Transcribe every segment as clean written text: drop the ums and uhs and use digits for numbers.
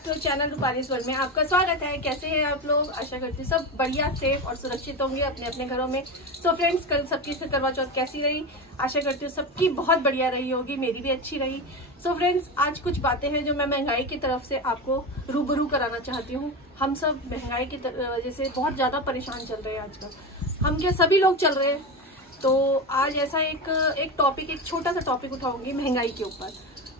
Back to channel Rupali's world में आपका स्वागत है। कैसे हैं आप लोग? आशा करती हूँ सब बढ़िया, सेफ और सुरक्षित होंगे अपने अपने घरों में। तो फ्रेंड्स, कल सबकी करवा चौथ कैसी रही? आशा करती हूँ सबकी बहुत बढ़िया रही होगी, मेरी भी अच्छी रही। सो फ्रेंड्स, आज कुछ बातें हैं जो मैं महंगाई की तरफ से आपको रूबरू कराना चाहती हूँ। हम सब महंगाई की वजह से बहुत ज्यादा परेशान चल रहे हैं आजकल। हम क्या, सभी लोग चल रहे हैं। तो आज ऐसा एक टॉपिक, एक छोटा सा टॉपिक उठाऊंगी महंगाई के ऊपर।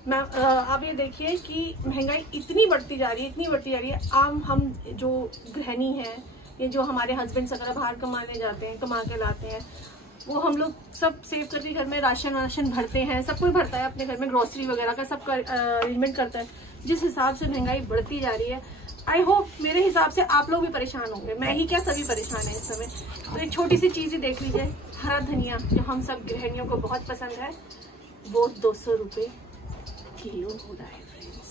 मैं आप ये देखिए कि महंगाई इतनी बढ़ती जा रही है। हम जो गृहिणी हैं, ये जो हमारे हस्बैंड अगर बाहर कमाने जाते हैं, कमा के लाते हैं, वो हम लोग सब सेव करके घर में राशन भरते हैं। सब कोई भरता है अपने घर में, ग्रोसरी वगैरह का सब अरेंजमेंट करता है। जिस हिसाब से महंगाई बढ़ती जा रही है, आई होप मेरे हिसाब से आप लोग भी परेशान होंगे। मैं ही क्या, सभी परेशान है इस समय। तो एक छोटी सी चीज ही देख लीजिए, हरा धनिया जो हम सब गृहिणियों को बहुत पसंद है, वो 200 रुपये किलो हो रहा है फ्रेंड्स।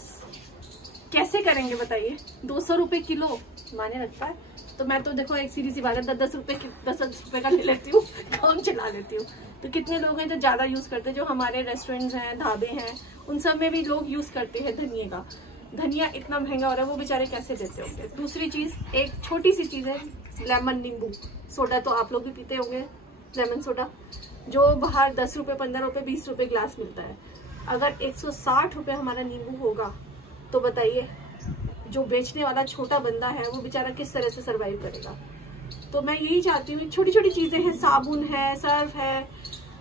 कैसे करेंगे बताइए? 200 रुपये किलो माने लगता है। तो मैं तो देखो, एक सीधी सी बात है, 10 रुपये का ले लेती हूँ, काम चला लेती हूँ। तो कितने लोग हैं जो ज्यादा यूज करते हैं, जो हमारे रेस्टोरेंट्स हैं, ढाबे हैं, उन सब में भी लोग यूज करते हैं धनिये का। धनिया इतना महंगा हो रहा है, वो बेचारे कैसे देते होंगे? दूसरी चीज, एक छोटी सी चीज है, लेमन नींबू सोडा। तो आप लोग भी पीते होंगे लेमन सोडा, जो बाहर 10 रुपये, 15 रुपये, 20 रुपये गिलास मिलता है। अगर 160 रुपये हमारा नींबू होगा तो बताइए, जो बेचने वाला छोटा बंदा है वो बेचारा किस तरह से सरवाइव करेगा? तो मैं यही चाहती हूँ, छोटी छोटी चीजें हैं, साबुन है, सर्फ है,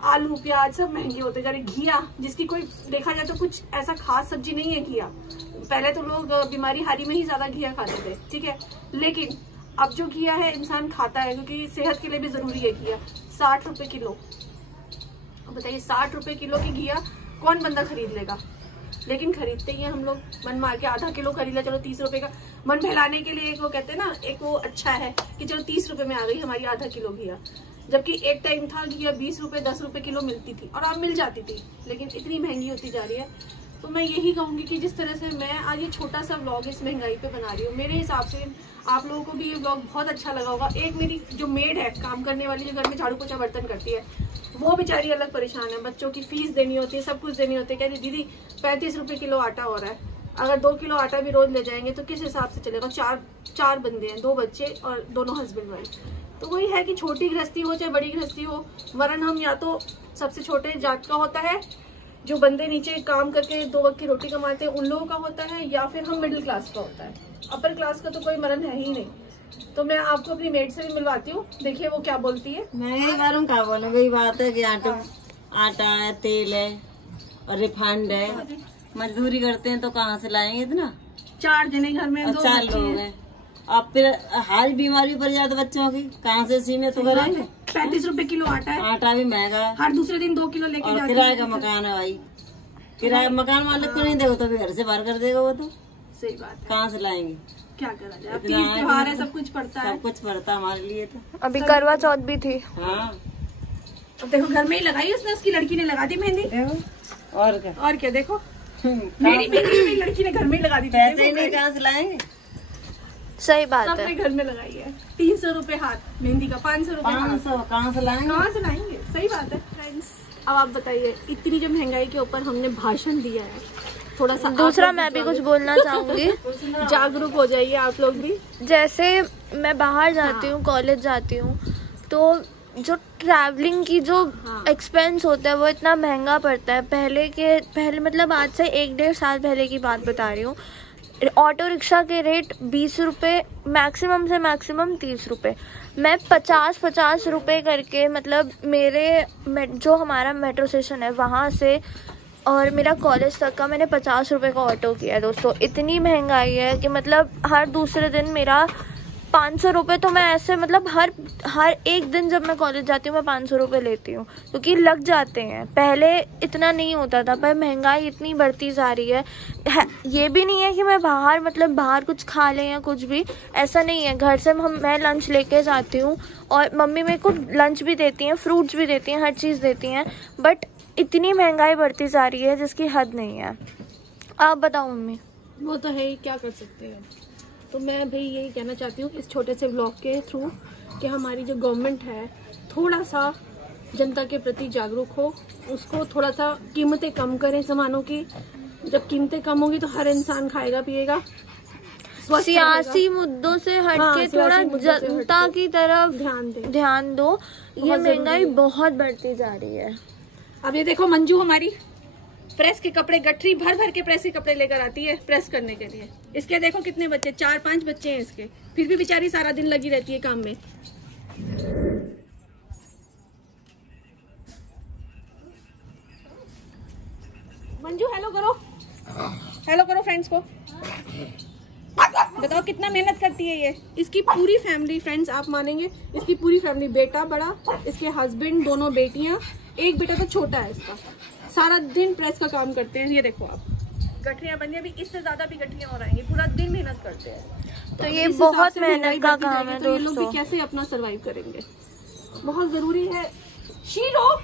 आलू प्याज सब महंगे होते जा रहे। घिया, जिसकी कोई देखा जाए तो कुछ ऐसा खास सब्जी नहीं है घिया। पहले तो लोग बीमारी हारी में ही ज्यादा घिया खाते थे, ठीक है, लेकिन अब जो घिया है इंसान खाता है क्योंकि सेहत के लिए भी जरूरी है घिया। 60 रुपए किलो। बताइए, 60 रुपए किलो की घिया कौन बंदा खरीद लेगा? लेकिन खरीदते ही हैं हम लोग, मन मार के आधा किलो खरीद लिया, चलो 30 रुपए का। मन बहलाने के लिए एक वो कहते हैं ना, एक वो अच्छा है कि चलो 30 रुपए में आ गई हमारी आधा किलो घिया। जबकि एक टाइम था घिया 20 रुपए, 10 रुपए किलो मिलती थी और अब मिल जाती थी, लेकिन इतनी महंगी होती जा रही है। तो मैं यही कहूंगी कि जिस तरह से मैं आज ये छोटा सा व्लॉग इस महंगाई पे बना रही हूँ, मेरे हिसाब से आप लोगों को भी ये व्लॉग बहुत अच्छा लगा होगा। एक मेरी जो मेड है, काम करने वाली, जो घर में झाड़ू पोछा बर्तन करती है, वो बेचारी अलग परेशान है। बच्चों की फीस देनी होती है, सब कुछ देनी होती है। कहती दीदी 35 रुपए किलो आटा हो रहा है, अगर 2 किलो आटा भी रोज ले जाएंगे तो किस हिसाब से चलेगा? चार बंदे हैं, 2 बच्चे और दोनों हस्बैंड वाइफ। तो वही है कि छोटी गृहस्थी हो चाहे बड़ी गृहस्थी हो, वरन हम या तो सबसे छोटे जात का होता है, जो बंदे नीचे काम करके 2 वक्त की रोटी कमाते हैं, उन लोगों का होता है, या फिर हम मिडिल क्लास का होता है। अपर क्लास का तो कोई मरण है ही नहीं। तो मैं आपको अपनी मेड से भी मिलवाती हूँ, देखिए वो क्या बोलती है। मैं यही बार क्या बोले, वही बात है कि आटा है, तेल है और रिफाइंड है। मजदूरी करते हैं तो कहाँ से लाएंगे इतना? 4 जने घर में, 2 4 लोग हैं। अब फिर हारी बीमारी पड़ जाती बच्चों की, कहाँ से सीमित तो करेंगे? 35 रुपए किलो आटा है, आटा भी महंगा है, हर दूसरे दिन 2 किलो लेके जाते हैं। किराए का मकान है भाई, किराया मकान मालिक को नहीं देगा तो घर से बाहर कर देगा वो। तो सही बात है, कहाँ से लाएंगे? क्या करा जाए? अब तीज त्योहार है, सब कुछ पड़ता है, सब कुछ पड़ता है हमारे लिए। तो अभी करवा चौथ भी थी। हाँ, तो देखो घर में ही लगाई उसने, उसकी लड़की ने लगा दी मेहंदी। और क्या देखो, मेरी मेहंदी लड़की ने घर में ही लगा दी। पैसे ही नहीं, कहाँ से लाएंगे? सही बात है, सबने घर में लगाई है। 300 रुपए हाथ मेहंदी का, 500 रुपए 500 कहाँ से लाएंगे? सही बात है फ्रेंड्स। अब आप बताइए, इतनी जो महंगाई के ऊपर हमने भाषण दिया है, थोड़ा सा दूसरा मैं भी कुछ बोलना चाहूंगी। जागरूक हो जाइए आप लोग भी। जैसे मैं बाहर जाती हूँ, कॉलेज जाती हूँ, तो जो ट्रैवलिंग की जो एक्सपेंस होता है वो इतना महंगा पड़ता है। पहले मतलब आज से 1-1.5 साल पहले की बात बता रही हूँ। ऑटो रिक्शा के रेट 20 रुपये, मैक्सिमम से मैक्सिमम 30 रुपये। मैं 50 रुपये करके, मतलब जो हमारा मेट्रो स्टेशन है वहाँ से और मेरा कॉलेज तक का मैंने 50 रुपये का ऑटो किया। दोस्तों, इतनी महंगाई है कि मतलब हर दूसरे दिन मेरा 500 रुपये, तो मैं ऐसे मतलब हर एक दिन जब मैं कॉलेज जाती हूँ मैं 500 रुपये लेती हूँ, क्योंकि लग जाते हैं। पहले इतना नहीं होता था, पर महंगाई इतनी बढ़ती जा रही है। ये भी नहीं है कि मैं बाहर कुछ खा लें या कुछ भी, ऐसा नहीं है। घर से मैं लंच लेके जाती हूँ और मम्मी मेरे को लंच भी देती हैं, फ्रूट्स भी देती हैं, हर चीज़ देती हैं। बट इतनी महंगाई बढ़ती जा रही है जिसकी हद नहीं है। आप बताओ मम्मी। वो तो है ही, क्या कर सकते हैं। तो मैं भी यही कहना चाहती हूँ इस छोटे से व्लॉग के थ्रू कि हमारी जो गवर्नमेंट है, थोड़ा सा जनता के प्रति जागरूक हो, उसको थोड़ा सा कीमतें कम करें सामानों की। जब कीमतें कम होगी तो हर इंसान खाएगा पिएगा, सियासी मुद्दों से हटके थोड़ा जनता की तरफ ध्यान दो। ये महंगाई बहुत बढ़ती जा रही है। अब ये देखो मंजू हमारी प्रेस के कपड़े गठरी भर भर के प्रेस के कपड़े लेकर आती है प्रेस करने के लिए। इसके देखो कितने बच्चे, 4-5 बच्चे हैं इसके, फिर भी बेचारी सारा दिन लगी रहती है काम में। मंजू हेलो करो, हेलो करो फ्रेंड्स को। बताओ कितना मेहनत करती है ये। इसकी पूरी फैमिली, फ्रेंड्स आप मानेंगे, इसकी पूरी फैमिली, बेटा बड़ा, इसके हस्बैंड, दोनों बेटियां, एक बेटा तो छोटा है इसका, सारा दिन प्रेस का काम करते हैं। ये देखो आप गठरियां बन रही, अभी इससे ज्यादा भी गठरियां हो रहेंगी, पूरा दिन मेहनत करते हैं। तो ये बहुत मेहनत का काम है। तो ये लोग भी कैसे अपना सरवाइव करेंगे, बहुत जरूरी है। शीरो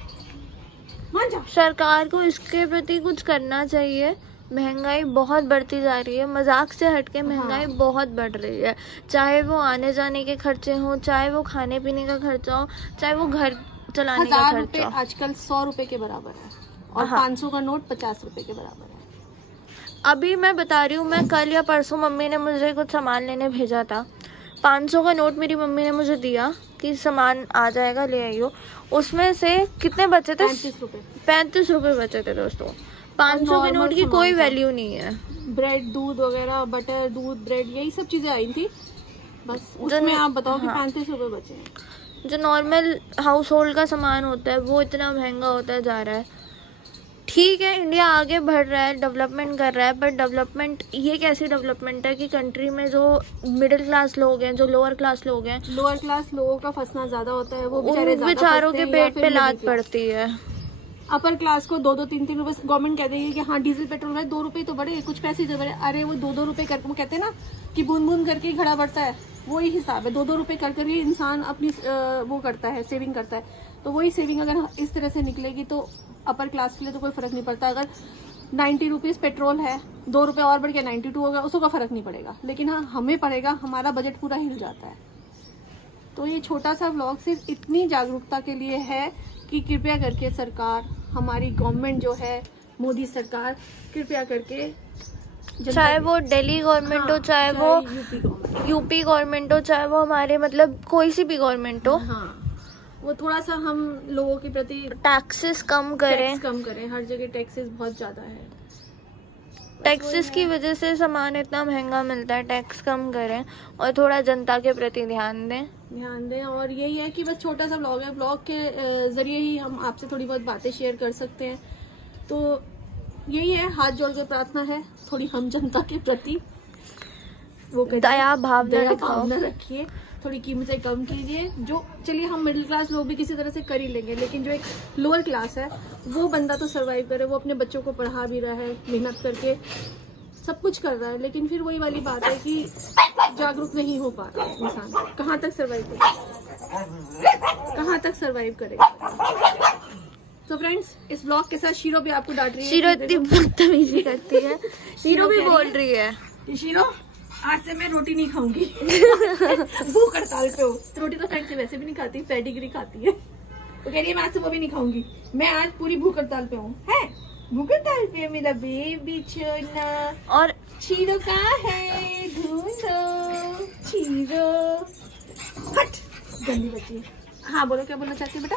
सरकार को इसके प्रति कुछ करना चाहिए। महंगाई बहुत बढ़ती जा रही है, मजाक से हटके महंगाई बहुत बढ़ रही है। चाहे वो आने जाने के खर्चे हों, चाहे वो खाने पीने का खर्चा हो, चाहे वो घर चलाने का खर्चा हो। आजकल 100 रुपए के बराबर है और 500 का नोट 50 रुपए के बराबर है। अभी मैं बता रही हूँ, मैं कल या परसों मम्मी ने मुझे कुछ सामान लेने भेजा था। 500 का नोट मेरी मम्मी ने मुझे दिया कि सामान आ जाएगा, ले आइयो। उसमें से कितने बचे थे? 35 रुपए बचे थे दोस्तों। 500 के नोट की कोई वैल्यू नहीं है। ब्रेड, दूध वगैरह, बटर, दूध, ब्रेड, यही सब चीजें आई थी बस। उसमें आप बताओ कि 35 रुपए बचे हैं। जो नॉर्मल हाउस होल्ड का सामान होता है वो इतना महंगा होता जा रहा है। ठीक है, इंडिया आगे बढ़ रहा है, डेवलपमेंट कर रहा है, पर डेवलपमेंट ये कैसी डेवलपमेंट है कि कंट्री में जो मिडिल क्लास लोग हैं, जो लोअर क्लास लोग हैं, लोअर क्लास लोगों का फंसना ज्यादा होता है, वो बेचारों के पेट पे लात पड़ती है। अपर क्लास को 2-2, 3-3 रुपए गवर्नमेंट कह देगी कि हाँ डीजल पेट्रोल है 2 रुपए तो बढ़े, कुछ पैसे जो बढ़े। अरे वो 2-2 रुपए कर, वो कहते हैं ना कि बूंद बूंद करके घड़ा बढ़ता है, वही हिसाब है। 2-2 रुपए कर कर ही इंसान अपनी वो करता है, सेविंग करता है। तो वही सेविंग अगर इस तरह से निकलेगी तो अपर क्लास के लिए तो कोई फर्क नहीं पड़ता। अगर 90 रुपीज पेट्रोल है, 2 रुपए और बढ़ के 92 होगा, उसको का फर्क नहीं पड़ेगा। लेकिन हाँ हमें पड़ेगा, हमारा बजट पूरा हिल जाता है। तो ये छोटा सा व्लॉग सिर्फ इतनी जागरूकता के लिए है कि कृपया करके सरकार, हमारी गवर्नमेंट जो है, मोदी सरकार, कृपया करके, चाहे वो दिल्ली गवर्नमेंट हो, चाहे वो यूपी गवर्नमेंट हो, चाहे वो हमारे मतलब कोई सी भी गवर्नमेंट हो, हाँ वो थोड़ा सा हम लोगों के प्रति टैक्सेस कम करें। हर जगह टैक्सेस बहुत ज्यादा है। टैक्सेस की वजह से सामान इतना महंगा मिलता है। टैक्स कम करें और थोड़ा जनता के प्रति ध्यान दें। और यही है कि बस छोटा सा व्लॉग है, व्लॉग के जरिए ही हम आपसे थोड़ी बहुत बातें शेयर कर सकते हैं। तो यही है, हाथ जोड़ के प्रार्थना है थोड़ी हम जनता के प्रति, वो दया भावना रखिए, थोड़ी कीमतें कम कीजिए। जो चलिए हम मिडिल क्लास लोग भी किसी तरह से कर ही लेंगे, लेकिन जो एक लोअर क्लास है वो बंदा तो सरवाइव करे, वो अपने बच्चों को पढ़ा भी रहा है, मेहनत करके सब कुछ कर रहा है, लेकिन फिर वही वाली बात है कि जागरूक नहीं हो पा रहा है इंसान। कहाँ तक सरवाइव करेगा? तो फ्रेंड्स, इस ब्लॉग के साथ शीरो भी आपको डांट रही है। शीरो इतनी बदतमीजी करती है। शीरो भी बोल रही है, शीरो आज से मैं रोटी नहीं खाऊंगी। भूख हड़ताल पे हो। तो रोटी तो फ्रेंड से वैसे भी नहीं खाती, पेडिग्री खाती है। तो कह रही है मैं आज से वो भी नहीं खाऊंगी, मैं आज पूरी भूख हड़ताल पे हूँ। है भूख हड़ताल पे मेरा बेबी छोना। और शीरो कहाँ है? ढूंढो शीरो। हट, गंदी बच्ची। हाँ बोलो, क्या बोलना चाहती है बेटा?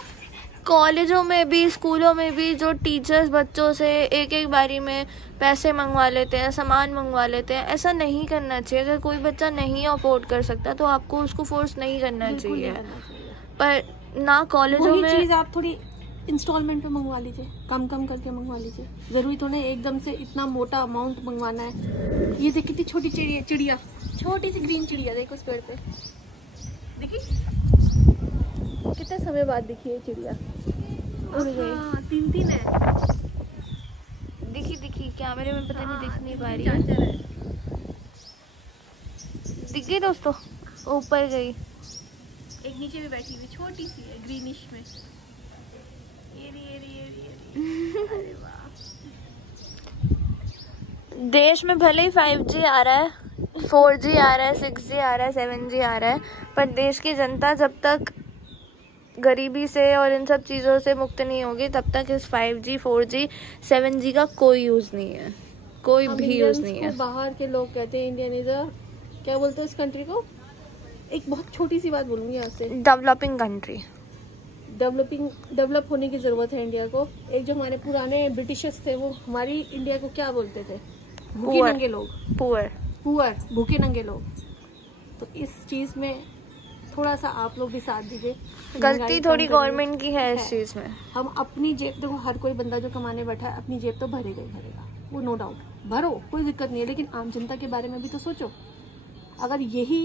कॉलेजों में भी, स्कूलों में भी जो टीचर्स बच्चों से एक एक बारी में पैसे मंगवा लेते हैं, सामान मंगवा लेते हैं, ऐसा नहीं करना चाहिए। अगर कोई बच्चा नहीं अफोर्ड कर सकता तो आपको उसको फोर्स नहीं करना चाहिए। पर ना कॉलेजों में चीज आप थोड़ी इंस्टॉलमेंट पे मंगवा लीजिए, कम कम करके मंगवा लीजिए। जरूरी तो नहीं एकदम से इतना मोटा अमाउंट मंगवाना है। ये देख कितनी छोटी चिड़िया, छोटी सी ग्रीन चिड़िया, देखो उस पेड़ पे देखी, कितने समय बाद दिखी है चिड़िया। हाँ, 3 है। दिखी कैमरे में पता नहीं, दिख नहीं पा रही है। दिख गई दोस्तों, ऊपर गई। एक नीचे भी बैठी हुई छोटी सी है, ग्रीनिश में। ये अरे वाह। देश में भले ही 5G आ रहा है, 4G आ रहा है, 6G आ रहा है, 7G आ रहा है, पर देश की जनता जब तक गरीबी से और इन सब चीज़ों से मुक्त नहीं होगी तब तक इस 5G, 4G, 7G का कोई यूज़ नहीं है, कोई भी यूज़ नहीं है। बाहर के लोग कहते हैं इंडियन इज अ क्या बोलते हैं इस कंट्री को? एक बहुत छोटी सी बात बोलूंगी आपसे, डेवलपिंग कंट्री। डेवलप होने की जरूरत है इंडिया को। एक जो हमारे पुराने ब्रिटिशर्स थे वो हमारी इंडिया को क्या बोलते थे? भूखे नंगे लोग, पुअर, भूखे नंगे लोग। तो इस चीज में थोड़ा सा आप लोग भी साथ दीजिए। गलती थोड़ी गवर्नमेंट की है इस चीज में। हम अपनी जेब, देखो हर कोई बंदा जो कमाने बैठा है अपनी जेब तो भरेगा ही भरेगा, वो नो डाउट, भरो, कोई दिक्कत नहीं है, लेकिन आम जनता के बारे में भी तो सोचो। अगर यही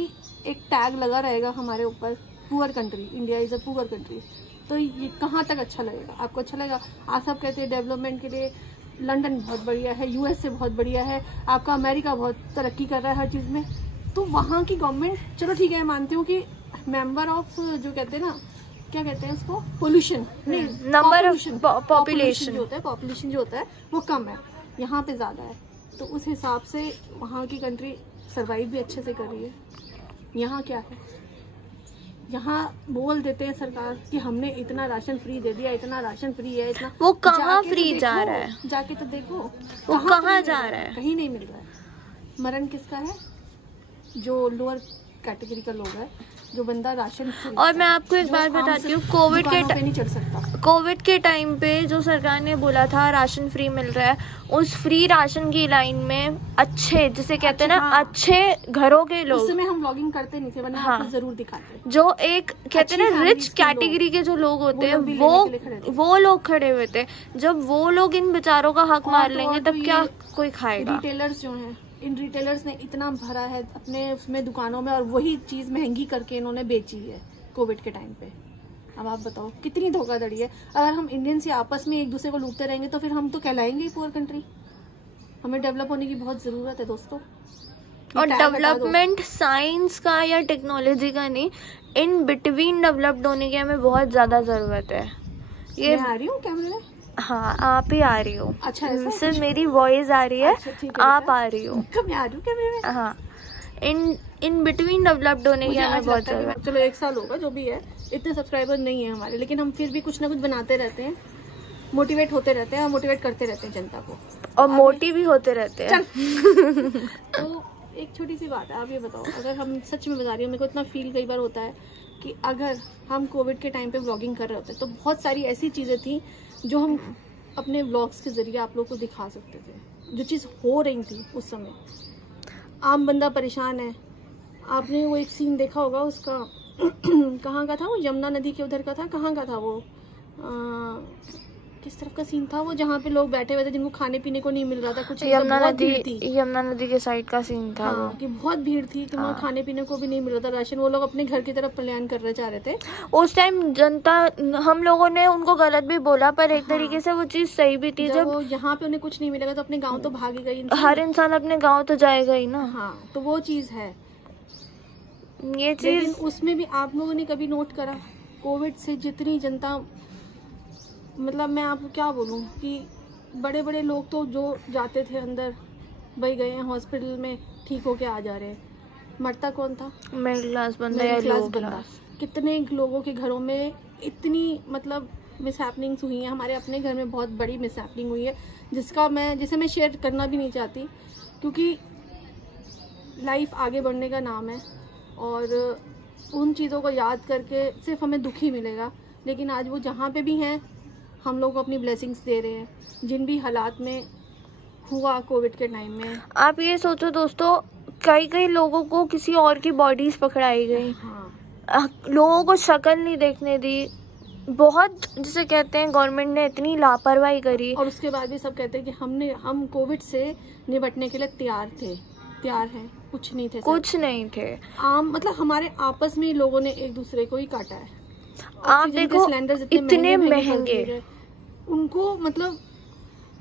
एक टैग लगा रहेगा हमारे ऊपर, poor country, India is a poor country, तो ये कहाँ तक अच्छा लगेगा? आपको अच्छा लगेगा? आप सब कहते हैं डेवलपमेंट के लिए लंदन बहुत बढ़िया है, यूएसए बहुत बढ़िया है, आपका अमेरिका बहुत तरक्की कर रहा है हर चीज में। तो वहाँ की गवर्नमेंट, चलो ठीक है, मानती हूँ कि मेंबर ऑफ जो कहते हैं ना, क्या कहते हैं उसको, पोल्यूशन नहीं, नंबर ऑफ पॉपुलेशन जो होता है वो कम है, यहाँ पे ज्यादा है। तो उस हिसाब से वहाँ की कंट्री सरवाइव भी अच्छे से कर रही है। यहाँ क्या है, यहाँ बोल देते हैं सरकार कि हमने इतना राशन फ्री दे दिया, इतना राशन फ्री है, इतना, वो कहाँ फ्री तो जा रहा है? जाके तो देखो वो कहाँ जा रहा है? कहीं नहीं मिल रहा है। मरण किसका है? जो लोअर कैटेगरी का लोग है, जो बंदा राशन फ्री। और मैं आपको एक बात बताती हूँ, कोविड के टाइम पे जो सरकार ने बोला था राशन फ्री मिल रहा है, उस फ्री राशन की लाइन में अच्छे, जिसे कहते हैं ना, अच्छे घरों के लोग, उस समय हम व्लॉगिंग करते नहीं थे, वरना आपको जरूर दिखाते। जो एक कहते हैं ना रिच कैटेगरी के जो लोग होते हैं, वो लोग खड़े हुए थे। जब वो लोग इन बेचारों का हक मार लेंगे तब क्या कोई खाएगा? रिटेलर्स जो हैं, इन रिटेलर्स ने इतना भरा है अपने उसमें दुकानों में, और वही चीज महंगी करके इन्होंने बेची है कोविड के टाइम पे। अब आप बताओ कितनी धोखाधड़ी है। अगर हम इंडियंस आपस में एक दूसरे को लूटते रहेंगे तो फिर हम तो कहलाएंगे ही पुअर कंट्री। हमें डेवलप होने की बहुत जरूरत है दोस्तों। और डेवलपमेंट साइंस का या टेक्नोलॉजी का नहीं, इन बिटवीन डेवलप्ड होने की हमें बहुत ज्यादा जरूरत है। ये मैं आ रही हूँ कैमरे में? हाँ, आप ही आ रही हो। अच्छा, सिर्फ मेरी वॉइस आ रही है। अच्छा, आप आ रही हो। मैं आ रही हूँ कैमरे में? हाँ, इन बिटवीन डेवलप्ड होने की हमें बहुत जरूरत है। चलो 1 साल होगा जो भी है, इतने सब्सक्राइबर नहीं है हमारे, लेकिन हम फिर भी कुछ ना कुछ बनाते रहते हैं, मोटिवेट होते रहते हैं और मोटिवेट करते रहते हैं जनता को, और मोटी भी होते रहते हैं। तो एक छोटी सी बात है, आप ये बताओ, अगर हम, सच में बता रही हूँ, मेरे को इतना फील कई बार होता है कि अगर हम कोविड के टाइम पे व्लॉगिंग कर रहे होते तो बहुत सारी ऐसी चीजें थी जो हम अपने व्लॉग्स के जरिए आप लोग को दिखा सकते थे, जो चीज़ हो रही थी उस समय। आम बंदा परेशान है। आपने वो एक सीन देखा होगा उसका, कहाँ का था वो? यमुना नदी के उधर का था, कहाँ का था वो, किस तरफ का सीन था वो, जहाँ पे लोग बैठे हुए थे जिनको खाने पीने को नहीं मिल रहा था कुछ? यमुना नदी के साइड का सीन था। हाँ, कि बहुत भीड़ थी कि वहाँ खाने पीने को भी नहीं मिल रहा था राशन। वो लोग अपने घर की तरफ पलायन करना चाह रहे थे। उस टाइम जनता, हम लोगों ने उनको गलत भी बोला, पर एक तरीके से वो चीज सही भी थी। जब यहाँ पे उन्हें कुछ नहीं मिलेगा तो अपने गाँव तो भागेगा ही, हर इंसान अपने गाँव तो जाएगा ही ना। हाँ, तो वो चीज है, ये चीज। उसमें भी आप लोगों ने कभी नोट करा, कोविड से जितनी जनता, मतलब मैं आपको क्या बोलूं कि बड़े बड़े लोग तो जो जाते थे अंदर, भाई गए हैं हॉस्पिटल में, ठीक होके आ जा रहे हैं। मरता कौन था? मिडिल क्लास बंदा या लो क्लास। कितने लोगों के घरों में इतनी मतलब मिसहैपनिंग्स हुई हैं। हमारे अपने घर में बहुत बड़ी मिसहैपनिंग हुई है, जिसे मैं शेयर करना भी नहीं चाहती, क्योंकि लाइफ आगे बढ़ने का नाम है और उन चीज़ों को याद करके सिर्फ हमें दुख ही मिलेगा। लेकिन आज वो जहाँ पे भी हैं, हम लोग अपनी ब्लेसिंग्स दे रहे हैं। जिन भी हालात में हुआ कोविड के टाइम में, आप ये सोचो दोस्तों, कई लोगों को किसी और की बॉडीज पकड़ाई गई। हाँ। लोगों को शक्ल नहीं देखने दी, बहुत जिसे कहते हैं गवर्नमेंट ने इतनी लापरवाही करी। और उसके बाद भी सब कहते हैं कि हम कोविड से निपटने के लिए तैयार हैं, कुछ नहीं थे। मतलब हमारे आपस में लोगों ने एक दूसरे को ही काटा है। आप देखो इतने महंगे उनको, मतलब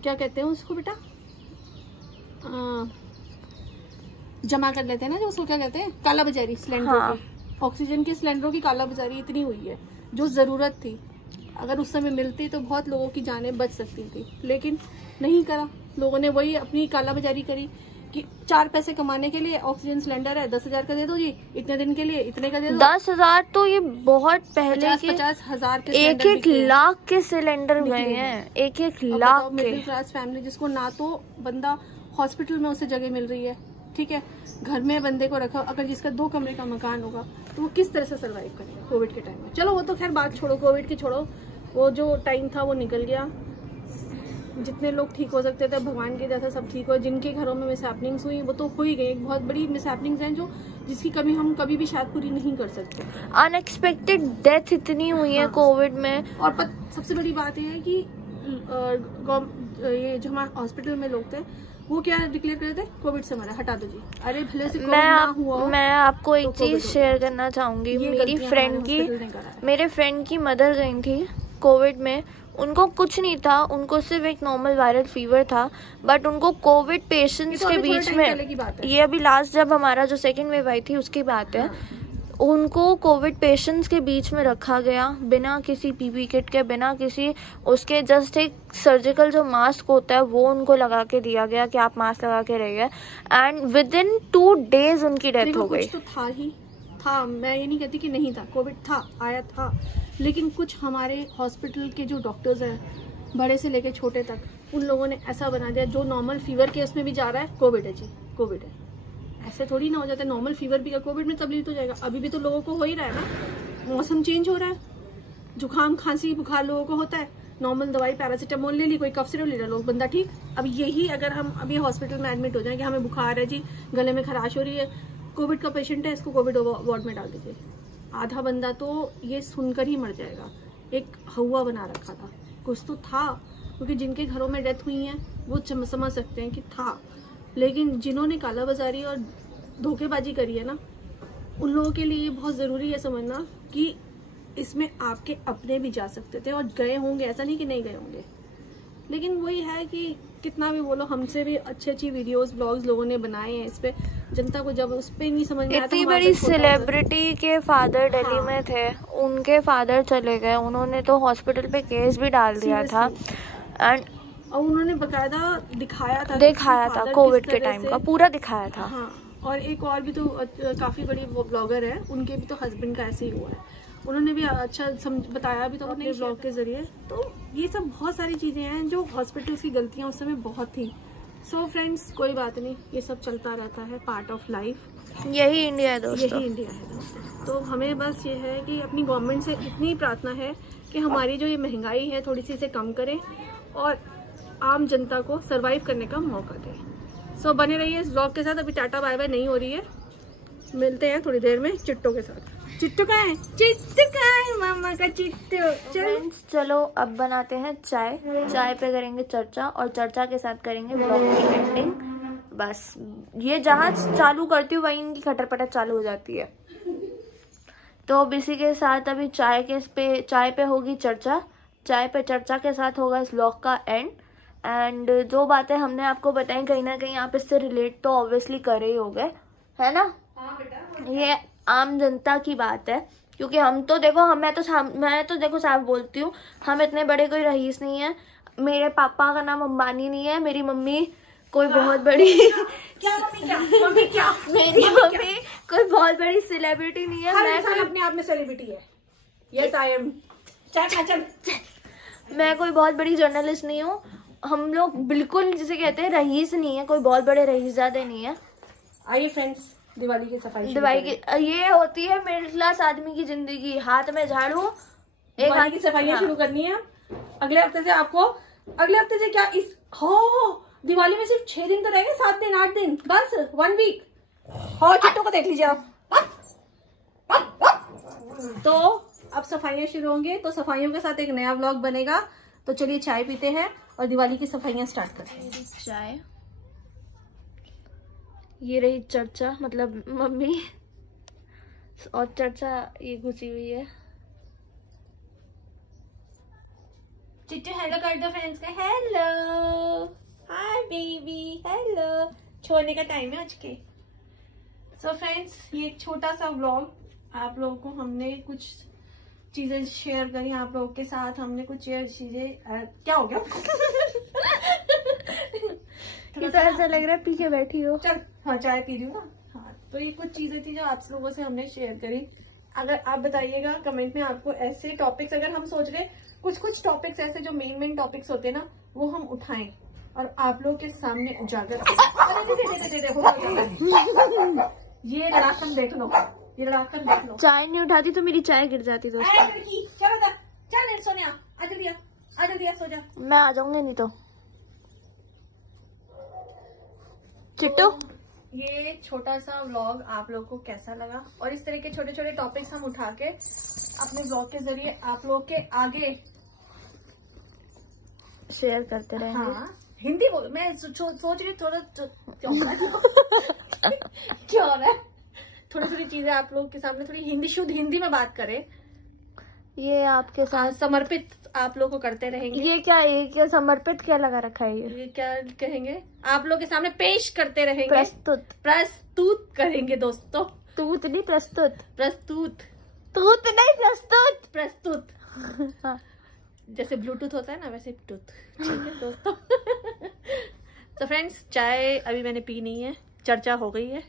क्या कहते हैं उसको बेटा, जमा कर लेते हैं ना, जो उसको क्या कहते हैं, काला बाजारी सिलेंडरों हाँ। की, ऑक्सीजन के सिलेंडरों की काला बाजारी इतनी हुई है, जो जरूरत थी। अगर उस समय मिलती तो बहुत लोगों की जानें बच सकती थी, लेकिन नहीं करा। लोगों ने वही अपनी काला बाजारी करी कि 4 पैसे कमाने के लिए ऑक्सीजन सिलेंडर है, 10,000 का दे दो जी, इतने दिन के लिए इतने का दे दो। 10,000 तो ये बहुत पहले 50,000 के 1 लाख के सिलेंडर गए हैं, 1 लाख के। मिडिल क्लास फैमिली जिसको ना तो बंदा हॉस्पिटल में उसे जगह मिल रही है, ठीक है, घर में बंदे को रखा, अगर जिसका 2 कमरे का मकान होगा तो वो किस तरह से सर्वाइव करेगा कोविड के टाइम में। चलो वो तो खैर बात छोड़ो, कोविड की छोड़ो, वो जो टाइम था वो निकल गया। जितने लोग ठीक हो सकते थे भगवान की दया से सब ठीक हो। जिनके घरों में मिसहैपनिंग्स हुई वो तो हो ही गई, एक बहुत बड़ी मिसहैपनिंग्स हैं जो जिसकी कमी हम कभी भी शायद पूरी नहीं कर सकते। अनएक्सपेक्टेड डेथ इतनी हुई है कोविड में। और सबसे बड़ी बात यह है कि ये जो हमारे हॉस्पिटल में लोग थे वो क्या डिक्लेयर कर रहे थे, कोविड से मरा, हटा दो जी। अरे भले से कोविड ना हुआ। मैं आपको एक चीज शेयर करना चाहूंगी। मेरे फ्रेंड की मदर गई थी कोविड में, उनको कुछ नहीं था, उनको सिर्फ एक नॉर्मल वायरल फीवर था, बट उनको कोविड पेशेंट्स के बीच में, ये अभी लास्ट जब हमारा जो सेकेंड वेव आई थी उसकी बात है, उनको कोविड पेशेंट्स के बीच में रखा गया बिना किसी पीपी किट के, बिना किसी उसके, जस्ट एक सर्जिकल जो मास्क होता है वो उनको लगा के दिया गया कि आप मास्क लगा के रहिए, एंड विद इन 2 days उनकी डेथ हो गई। तो था ही था, मैं ये नहीं कहती कि नहीं था, कोविड था, आया था, लेकिन कुछ हमारे हॉस्पिटल के जो डॉक्टर्स हैं बड़े से लेके छोटे तक, उन लोगों ने ऐसा बना दिया जो नॉर्मल फीवर केस में भी जा रहा है कोविड है जी, कोविड है। ऐसे थोड़ी ना हो जाता है, नॉर्मल फीवर भी का कोविड में तब्दील तो जाएगा। अभी भी तो लोगों को हो ही रहा है ना, मौसम चेंज हो रहा है, जुकाम खांसी बुखार लोगों को होता है, नॉर्मल दवाई पैरासीटामोल ले ली, कोई कफ सिरप ले रहा, लोग बंदा ठीक। अब यही अगर हम अभी हॉस्पिटल में एडमिट हो जाए कि हमें बुखार है जी, गले में खराश हो रही है, कोविड का पेशेंट है, इसको कोविड वार्ड में डाल दीजिए, आधा बंदा तो ये सुनकर ही मर जाएगा। एक हवा बना रखा था, कुछ तो था, क्योंकि जिनके घरों में डेथ हुई है वो समझ सकते हैं कि था, लेकिन जिन्होंने कालाबाजारी और धोखेबाजी करी है ना, उन लोगों के लिए बहुत ज़रूरी है समझना कि इसमें आपके अपने भी जा सकते थे और गए होंगे, ऐसा नहीं कि नहीं गए होंगे, लेकिन वही है कि कितना भी बोलो, हमसे भी अच्छी वीडियोस ब्लॉग्स लोगों ने बनाए हैं इस पे, जनता को जब उस पे नहीं समझ में आया। इतनी बड़ी सेलिब्रिटी के फादर दिल्ली में थे, उनके फादर चले गए, उन्होंने तो हॉस्पिटल पे केस भी डाल दिया था, एंड और उन्होंने बकायदा दिखाया था कोविड के टाइम का पूरा दिखाया था। हाँ, और एक और भी तो काफी बड़ी वो ब्लॉगर है, उनके भी तो हस्बैंड का ऐसे ही हुआ है, उन्होंने भी अच्छा बताया भी तो अपने ब्लॉग के जरिए। तो ये सब बहुत सारी चीजें हैं जो हॉस्पिटल्स की गलतियां उस समय बहुत थी। सो फ्रेंड्स, कोई बात नहीं, ये सब चलता रहता है, पार्ट ऑफ लाइफ, यही इंडिया है दोस्तों, यही इंडिया है दोस्तों। तो हमें बस ये है कि अपनी गवर्नमेंट से इतनी प्रार्थना है कि हमारी जो ये महंगाई है थोड़ी सी इसे कम करें और आम जनता को सरवाइव करने का मौका दें। सो बने रहिए इस ब्लॉग के साथ। अभी टाटा बाय बाय नहीं हो रही है, मिलते हैं थोड़ी देर में चिट्टो के साथ। चिट्टू का है, चिट्टू का है, मामा का चिट्टू। चलो अब बनाते हैं चाय, चाय पे करेंगे चर्चा, और चर्चा के साथ करेंगे ब्लॉग की एंडिंग। बस ये जहाँ चालू करती हूँ वहीं इनकी खटर पटर चालू हो जाती है। तो अब इसी के साथ अभी चाय पे होगी चर्चा, चाय पे चर्चा के साथ होगा इस ब्लॉग का एंड जो बातें हमने आपको बताई कहीं ना कहीं आप इससे रिलेट तो ऑब्वियसली कर ही होगे, है ना? हाँ बेटा, ये आम जनता की बात है, क्योंकि हम तो देखो, मैं तो देखो साफ बोलती हूँ, हम इतने बड़े कोई रईस नहीं है। मेरे पापा का नाम अंबानी नहीं है, मेरी मम्मी कोई बहुत बड़ी मम्मी क्या मेरी मम्मी कोई बहुत बड़ी सेलिब्रिटी नहीं है। मैं अपने आप में सेलिब्रिटी है। Yes I am. चल मैं कोई बहुत बड़ी जर्नलिस्ट नहीं हूँ। हम लोग बिल्कुल जिसे कहते हैं रईस नहीं है, कोई बहुत बड़े रईसजादे नहीं है। आइए फ्रेंड्स, दिवाली की सफाई, ये होती है मिडिल क्लास आदमी की जिंदगी। हाथ में झाड़ू, एक हाथ की सफाइयाँ शुरू करनी है अगले हफ्ते से। आपको अगले हफ्ते से क्या इस दिवाली में सिर्फ 6 दिन तो रहेंगे, 7 दिन 8 दिन बस, 1 वीक। हाँ, चिट्टू को देख लीजिए आप। तो अब सफाइयाँ शुरू होंगे, तो सफाइयों के साथ एक नया व्लॉग बनेगा। तो चलिए चाय पीते हैं और दिवाली की सफाइयाँ स्टार्ट करते हैं। चाय, ये रही चर्चा, मतलब मम्मी, और चर्चा ये घुसी हुई है। चिट्टू हेलो कर दो फ्रेंड्स का। Hello, hi baby, hello. छोड़ने का टाइम है आज के। सो फ्रेंड्स, ये एक छोटा सा व्लॉग आप लोगों को हमने कुछ चीजें शेयर करी आप लोगों के साथ। हमने कुछ चीजें क्या हो गया तो ऐसा लग रहा है पी के बैठी हो। चल, हाँ चाय पी रही हूँ ना। हाँ, तो ये कुछ चीजें थी जो आप लोगों से हमने शेयर करी। अगर आप बताइएगा कमेंट में आपको ऐसे टॉपिक्स, अगर हम सोच रहे कुछ टॉपिक्स ऐसे जो मेन टॉपिक्स होते हैं ना, वो हम उठाएं और आप लोग के सामने उजागर ये लड़ाकन देख लो, ये लड़ाकन देख लो। चाय नहीं उठाती तो मेरी चाय गिर जाती दोस्तों। चल सोनिया आ जल्दी आ, सो जा। मैं आ जाऊंगी नहीं तो। चिट्टू, ये छोटा सा व्लॉग आप लोग को कैसा लगा, और इस तरह के छोटे छोटे टॉपिक्स हम उठा के अपने व्लॉग के जरिए आप लोग के आगे शेयर करते रहेंगे। हाँ, हिंदी बोल, मैं सोच रही थोड़ा क्या हो रहा है, थोड़ी थोड़ी चीजें आप लोग के सामने थोड़ी हिंदी, शुद्ध हिंदी में बात करें। ये आपके साथ समर्पित आप लोग को करते रहेंगे। ये क्या समर्पित क्या लगा रखा है? ये क्या कहेंगे, आप लोग के सामने पेश करते रहेंगे, प्रस्तुत करेंगे दोस्तों। तूत नहीं, प्रस्तुत। तूत नहीं, प्रस्तुत। हाँ। जैसे ब्लूटूथ होता है ना, वैसे टूथ। ठीक है दोस्तों। तो फ्रेंड्स, चाय अभी मैंने पी नहीं है, चर्चा हो गई है,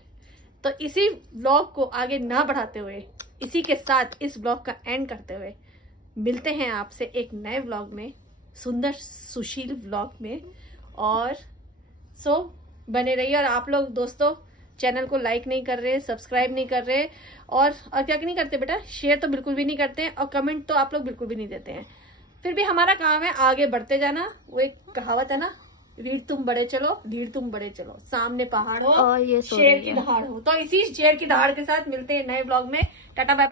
तो इसी व्लॉग को आगे ना बढ़ाते हुए, इसी के साथ इस व्लॉग का एंड करते हुए मिलते हैं आपसे एक नए व्लॉग में, सुंदर सुशील व्लॉग में। और बने रहिए। और आप लोग दोस्तों चैनल को लाइक नहीं कर रहे, सब्सक्राइब नहीं कर रहे, और क्या नहीं करते बेटा, शेयर तो बिल्कुल भी नहीं करते हैं, और कमेंट तो आप लोग बिल्कुल भी नहीं देते हैं। फिर भी हमारा काम है आगे बढ़ते जाना। वो एक कहावत है ना, रीढ़ तुम बड़े चलो, ढीढ़ तुम बड़े चलो, सामने पहाड़ हो, ये शेर की दहाड़ हो। तो इसी शेर की दहाड़ के साथ मिलते हैं नए ब्लॉग में। Ta-ta bye.